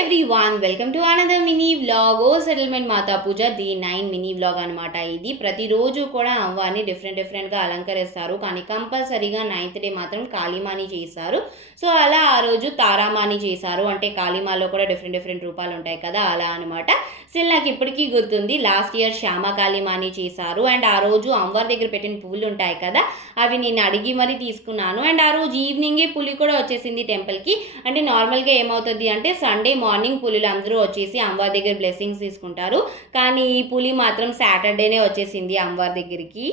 Everyone welcome to another mini vlog ఓ settlement మాతా పూజ ది 9 మినీ వ్లాగ్ అనమాట. ఇది ప్రతిరోజు కూడా అమ్మవారిని డిఫరెంట్గా అలంకరిస్తారు, కానీ కంపల్సరీగా 9th డే మాత్రం కాళీమాని చేస్తారు. సో అలా ఆ రోజు తారామాని చేశారు. అంటే కాళీమాలో కూడా డిఫరెంట్ రూపాలు ఉంటాయి కదా, అలా అనమాట. స్టిల్ నాకు ఇప్పటికీ గుర్తుంది, లాస్ట్ ఇయర్ శ్యామ కాళీమాని చేశారు. అండ్ ఆ రోజు అమ్మవారి దగ్గర పెట్టిన పువ్వులు ఉంటాయి కదా, అవి నేను అడిగి మరీ తీసుకున్నాను. అండ్ ఆ రోజు ఈవినింగే పులి కూడా వచ్చేసింది టెంపుల్కి. అంటే నార్మల్గా ఏమవుతుంది అంటే సండే మార్నింగ్ పులులు అందరూ వచ్చేసి అమ్మవారి దగ్గర బ్లెస్సింగ్స్ తీసుకుంటారు, కానీ ఈ పులి మాత్రం సాటర్డేనే వచ్చేసింది అమ్మవారి దగ్గరికి.